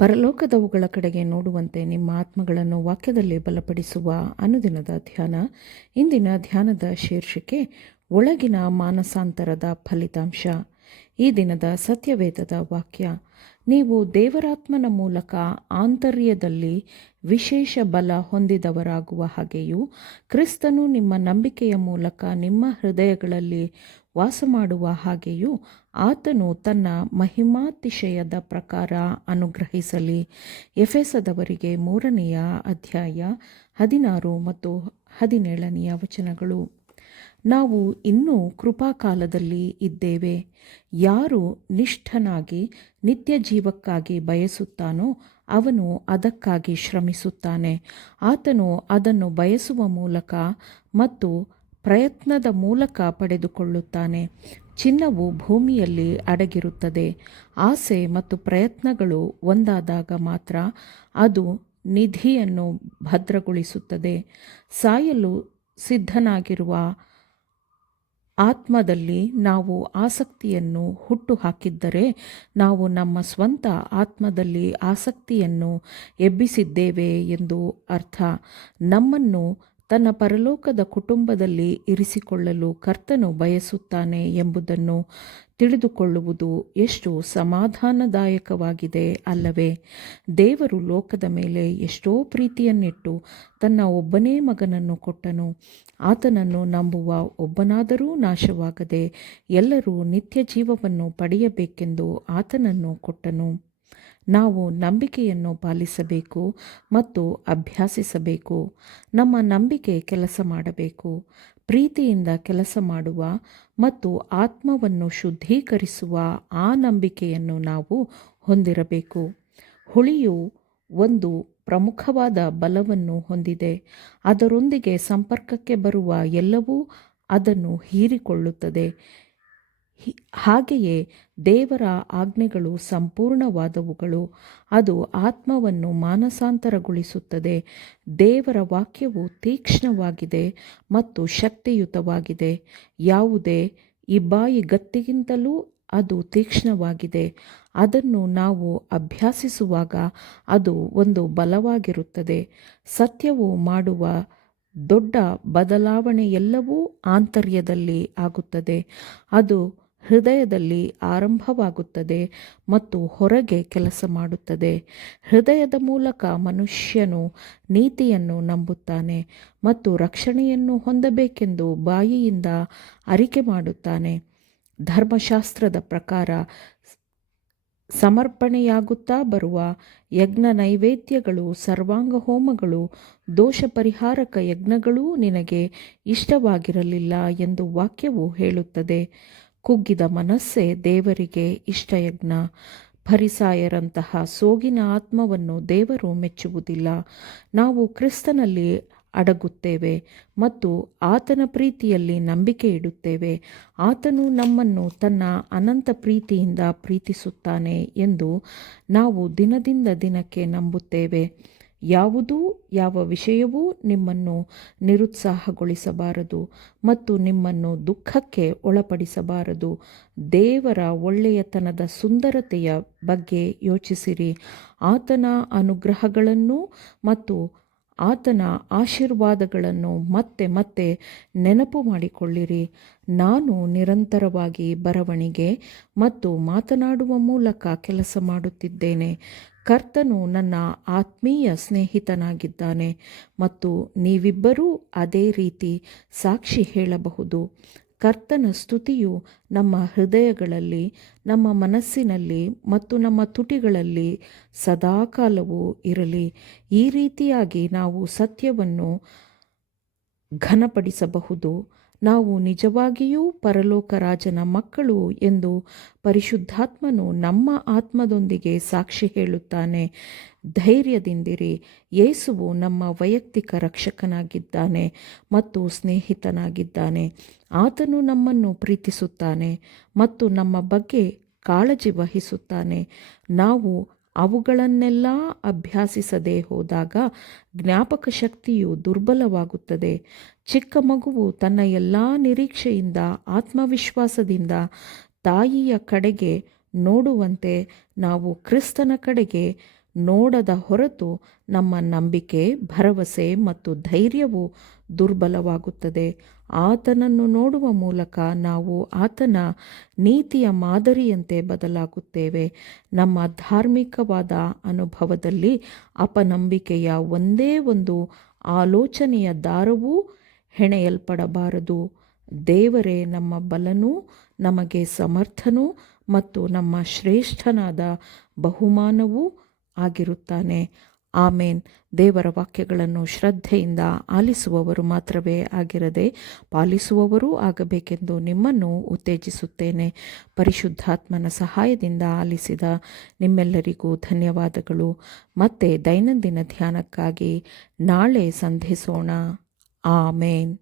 ಪರಲೋಕದವುಗಳ ಕಡೆಗೆ ನೋಡುವಂತೆ ನಿಮ್ಮ ಆತ್ಮಗಳನ್ನು ವಾಕ್ಯದಲ್ಲಿ ಬಲಪಡಿಸುವ ಅನುದಿನದ ಧ್ಯಾನ. ಇಂದಿನ ಧ್ಯಾನದ ಶೀರ್ಷಿಕೆ ಒಳಗಿನ ಮಾನಸಾಂತರದ ಫಲಿತಾಂಶ. ಈ ದಿನದ ಸತ್ಯವೇದದ ವಾಕ್ಯ: ನೀವು ದೇವರಾತ್ಮನ ಮೂಲಕ ಆಂತರ್ಯದಲ್ಲಿ ವಿಶೇಷ ಬಲ ಹೊಂದಿದವರಾಗುವ ಹಾಗೆಯೂ ಕ್ರಿಸ್ತನು ನಿಮ್ಮ ನಂಬಿಕೆಯ ಮೂಲಕ ನಿಮ್ಮ ಹೃದಯಗಳಲ್ಲಿ ವಾಸಮಾಡುವ ಹಾಗೆಯೂ ಆತನು ತನ್ನ ಮಹಿಮಾತಿಶಯದ ಪ್ರಕಾರ ಅನುಗ್ರಹಿಸಲಿ. ಎಫೆಸದವರಿಗೆ 3ನೇ ಅಧ್ಯಾಯ 16 ಮತ್ತು 17ನೇ ವಚನಗಳು. ನಾವು ಇನ್ನೂ ಕೃಪಾಕಾಲದಲ್ಲಿ ಇದ್ದೇವೆ. ಯಾರು ನಿಷ್ಠನಾಗಿ ನಿತ್ಯ ಜೀವಕ್ಕಾಗಿ ಬಯಸುತ್ತಾನೋ ಅವನು ಅದಕ್ಕಾಗಿ ಶ್ರಮಿಸುತ್ತಾನೆ. ಆತನು ಅದನ್ನು ಬಯಸುವ ಮೂಲಕ ಮತ್ತು ಪ್ರಯತ್ನದ ಮೂಲಕ ಪಡೆದುಕೊಳ್ಳುತ್ತಾನೆ. ಚಿನ್ನವು ಭೂಮಿಯಲ್ಲಿ ಅಡಗಿರುತ್ತದೆ. ಆಸೆ ಮತ್ತು ಪ್ರಯತ್ನಗಳು ಒಂದಾದಾಗ ಮಾತ್ರ ಅದು ನಿಧಿಯನ್ನು ಭದ್ರಗೊಳಿಸುತ್ತದೆ. ಸಾಯಲು ಸಿದ್ಧನಾಗಿರುವ ಆತ್ಮದಲ್ಲಿ ನಾವು ಆಸಕ್ತಿಯನ್ನು ಹುಟ್ಟುಹಾಕಿದ್ದರೆ ನಾವು ನಮ್ಮ ಸ್ವಂತ ಆತ್ಮದಲ್ಲಿ ಆಸಕ್ತಿಯನ್ನು ಎಬ್ಬಿಸಿದ್ದೇವೆ ಎಂದು ಅರ್ಥ. ನಮ್ಮನ್ನು ತನ್ನ ಪರಲೋಕದ ಕುಟುಂಬದಲ್ಲಿ ಇರಿಸಿಕೊಳ್ಳಲು ಕರ್ತನು ಬಯಸುತ್ತಾನೆ ಎಂಬುದನ್ನು ತಿಳಿದುಕೊಳ್ಳುವುದು ಎಷ್ಟು ಸಮಾಧಾನದಾಯಕವಾಗಿದೆ ಅಲ್ಲವೇ? ದೇವರು ಲೋಕದ ಮೇಲೆ ಎಷ್ಟೋ ಪ್ರೀತಿಯನ್ನಿಟ್ಟು ತನ್ನ ಒಬ್ಬನೇ ಮಗನನ್ನು ಕೊಟ್ಟನು. ಆತನನ್ನು ನಂಬುವ ಒಬ್ಬನಾದರೂ ನಾಶವಾಗದೆ ಎಲ್ಲರೂ ನಿತ್ಯ ಜೀವವನ್ನು ಪಡೆಯಬೇಕೆಂದು ಆತನನ್ನು ಕೊಟ್ಟನು. ನಾವು ನಂಬಿಕೆಯನ್ನು ಪಾಲಿಸಬೇಕು ಮತ್ತು ಅಭ್ಯಾಸಿಸಬೇಕು. ನಮ್ಮ ನಂಬಿಕೆ ಕೆಲಸ ಮಾಡಬೇಕು. ಪ್ರೀತಿಯಿಂದ ಕೆಲಸ ಮಾಡುವ ಮತ್ತು ಆತ್ಮವನ್ನು ಶುದ್ಧೀಕರಿಸುವ ಆ ನಂಬಿಕೆಯನ್ನು ನಾವು ಹೊಂದಿರಬೇಕು. ಹುಳಿಯು ಒಂದು ಪ್ರಮುಖವಾದ ಬಲವನ್ನು ಹೊಂದಿದೆ. ಅದರೊಂದಿಗೆ ಸಂಪರ್ಕಕ್ಕೆ ಬರುವ ಎಲ್ಲವೂ ಅದನ್ನು ಹೀರಿಕೊಳ್ಳುತ್ತದೆ. ಹಾಗೆಯೇ ದೇವರ ಆಜ್ಞೆಗಳು ಸಂಪೂರ್ಣವಾದವುಗಳು. ಅದು ಆತ್ಮವನ್ನು ಮಾನಸಾಂತರಗೊಳಿಸುತ್ತದೆ. ದೇವರ ವಾಕ್ಯವು ತೀಕ್ಷ್ಣವಾಗಿದೆ ಮತ್ತು ಶಕ್ತಿಯುತವಾಗಿದೆ. ಯಾವುದೇ ಇಬ್ಬಾಯಿಗತ್ತಿಗಿಂತಲೂ ಅದು ತೀಕ್ಷ್ಣವಾಗಿದೆ. ಅದನ್ನು ನಾವು ಅಭ್ಯಾಸಿಸುವಾಗ ಅದು ಒಂದು ಬಲವಾಗಿರುತ್ತದೆ. ಸತ್ಯವು ಮಾಡುವ ದೊಡ್ಡ ಬದಲಾವಣೆಯೆಲ್ಲವೂ ಆಂತರ್ಯದಲ್ಲಿ ಆಗುತ್ತದೆ. ಅದು ಹೃದಯದಲ್ಲಿ ಆರಂಭವಾಗುತ್ತದೆ ಮತ್ತು ಹೊರಗೆ ಕೆಲಸ ಮಾಡುತ್ತದೆ. ಹೃದಯದ ಮೂಲಕ ಮನುಷ್ಯನು ನೀತಿಯನ್ನು ನಂಬುತ್ತಾನೆ ಮತ್ತು ರಕ್ಷಣೆಯನ್ನು ಹೊಂದಬೇಕೆಂದು ಬಾಯಿಯಿಂದ ಅರಿಕೆ ಮಾಡುತ್ತಾನೆ. ಧರ್ಮಶಾಸ್ತ್ರದ ಪ್ರಕಾರ ಸಮರ್ಪಣೆಯಾಗುತ್ತಾ ಬರುವ ಯಜ್ಞ ನೈವೇದ್ಯಗಳು, ಸರ್ವಾಂಗ ಹೋಮಗಳು, ದೋಷ ಪರಿಹಾರಕ ಯಜ್ಞಗಳೂ ನಿನಗೆ ಇಷ್ಟವಾಗಿರಲಿಲ್ಲ ಎಂದು ವಾಕ್ಯವು ಹೇಳುತ್ತದೆ. ಕುಗ್ಗಿದ ಮನಸ್ಸೇ ದೇವರಿಗೆ ಇಷ್ಟಯಜ್ಞ. ಫರಿಸಾಯರಂತಹ ಸೋಗಿನ ಆತ್ಮವನ್ನು ದೇವರು ಮೆಚ್ಚುವುದಿಲ್ಲ. ನಾವು ಕ್ರಿಸ್ತನಲ್ಲಿ ಅಡಗುತ್ತೇವೆ ಮತ್ತು ಆತನ ಪ್ರೀತಿಯಲ್ಲಿ ನಂಬಿಕೆ ಇಡುತ್ತೇವೆ. ಆತನು ನಮ್ಮನ್ನು ತನ್ನ ಅನಂತ ಪ್ರೀತಿಯಿಂದ ಪ್ರೀತಿಸುತ್ತಾನೆ ಎಂದು ನಾವು ದಿನದಿಂದ ದಿನಕ್ಕೆ ನಂಬುತ್ತೇವೆ. ಯಾವ ವಿಷಯವೂ ನಿಮ್ಮನ್ನು ನಿರುತ್ಸಾಹಗೊಳಿಸಬಾರದು ಮತ್ತು ನಿಮ್ಮನ್ನು ದುಃಖಕ್ಕೆ ಒಳಪಡಿಸಬಾರದು. ದೇವರ ಒಳ್ಳೆಯತನದ ಸುಂದರತೆಯ ಬಗ್ಗೆ ಯೋಚಿಸಿರಿ. ಆತನ ಅನುಗ್ರಹಗಳನ್ನು ಮತ್ತು ಆತನ ಆಶೀರ್ವಾದಗಳನ್ನು ಮತ್ತೆ ಮತ್ತೆ ನೆನಪು ಮಾಡಿಕೊಳ್ಳಿರಿ. ನಾನು ನಿರಂತರವಾಗಿ ಬರವಣಿಗೆ ಮತ್ತು ಮಾತನಾಡುವ ಮೂಲಕ ಕೆಲಸ ಮಾಡುತ್ತಿದ್ದೇನೆ. ಕರ್ತನು ನನ್ನ ಆತ್ಮೀಯ ಸ್ನೇಹಿತನಾಗಿದ್ದಾನೆ ಮತ್ತು ನೀವಿಬ್ಬರೂ ಅದೇ ರೀತಿ ಸಾಕ್ಷಿ ಹೇಳಬಹುದು. ಕರ್ತನ ಸ್ತುತಿಯು ನಮ್ಮ ಹೃದಯಗಳಲ್ಲಿ, ನಮ್ಮ ಮನಸ್ಸಿನಲ್ಲಿ ಮತ್ತು ನಮ್ಮ ತುಟಿಗಳಲ್ಲಿ ಸದಾಕಾಲವೂ ಇರಲಿ. ಈ ರೀತಿಯಾಗಿ ನಾವು ಸತ್ಯವನ್ನು ಘನಪಡಿಸಬಹುದು. ನಾವು ನಿಜವಾಗಿಯೂ ಪರಲೋಕ ರಾಜನ ಮಕ್ಕಳು ಎಂದು ಪರಿಶುದ್ಧಾತ್ಮನು ನಮ್ಮ ಆತ್ಮದೊಂದಿಗೆ ಸಾಕ್ಷಿ ಹೇಳುತ್ತಾನೆ. ಧೈರ್ಯದಿಂದಿರಿ. ಯೇಸುವು ನಮ್ಮ ವೈಯಕ್ತಿಕ ರಕ್ಷಕನಾಗಿದ್ದಾನೆ ಮತ್ತು ಸ್ನೇಹಿತನಾಗಿದ್ದಾನೆ. ಆತನು ನಮ್ಮನ್ನು ಪ್ರೀತಿಸುತ್ತಾನೆ ಮತ್ತು ನಮ್ಮ ಬಗ್ಗೆ ಕಾಳಜಿ ವಹಿಸುತ್ತಾನೆ. ನಾವು ಅವುಗಳನ್ನೆಲ್ಲ ಅಭ್ಯಾಸಿಸದೆ ಹೋದಾಗ ಜ್ಞಾಪಕ ಶಕ್ತಿಯು ದುರ್ಬಲವಾಗುತ್ತದೆ. ಚಿಕ್ಕ ಮಗುವು ತನ್ನ ಎಲ್ಲ ನಿರೀಕ್ಷೆಯಿಂದ, ಆತ್ಮವಿಶ್ವಾಸದಿಂದ ತಾಯಿಯ ಕಡೆಗೆ ನೋಡುವಂತೆ ನಾವು ಕ್ರಿಸ್ತನ ಕಡೆಗೆ ನೋಡದ ಹೊರತು ನಮ್ಮ ನಂಬಿಕೆ, ಭರವಸೆ ಮತ್ತು ಧೈರ್ಯವು ದುರ್ಬಲವಾಗುತ್ತದೆ. ಆತನನ್ನು ನೋಡುವ ಮೂಲಕ ನಾವು ಆತನ ನೀತಿಯ ಮಾದರಿಯಂತೆ ಬದಲಾಗುತ್ತೇವೆ. ನಮ್ಮ ಧಾರ್ಮಿಕವಾದ ಅನುಭವದಲ್ಲಿ ಅಪನಂಬಿಕೆಯ ಒಂದೇ ಒಂದು ಆಲೋಚನೆಯ ದಾರವೂ ಹೆಣೆಯಲ್ಪಡಬಾರದು. ದೇವರೇ ನಮ್ಮ ಬಲನೂ ನಮಗೆ ಸಮರ್ಥನೂ ಮತ್ತು ನಮ್ಮ ಶ್ರೇಷ್ಠನಾದ ಬಹುಮಾನವೂ ಆಗಿರುತ್ತಾನೆ. ಆಮೇನ್. ದೇವರ ವಾಕ್ಯಗಳನ್ನು ಶ್ರದ್ಧೆಯಿಂದ ಆಲಿಸುವವರು ಮಾತ್ರವೇ ಆಗಿರದೆ ಪಾಲಿಸುವವರೂ ಆಗಬೇಕೆಂದು ನಿಮ್ಮನ್ನು ಉತ್ತೇಜಿಸುತ್ತೇನೆ. ಪರಿಶುದ್ಧಾತ್ಮನ ಸಹಾಯದಿಂದ ಆಲಿಸಿದ ನಿಮ್ಮೆಲ್ಲರಿಗೂ ಧನ್ಯವಾದಗಳು. ಮತ್ತೆ ದೈನಂದಿನ ಧ್ಯಾನಕ್ಕಾಗಿ ನಾಳೆ ಸಂಧಿಸೋಣ. ಆಮೇನ್.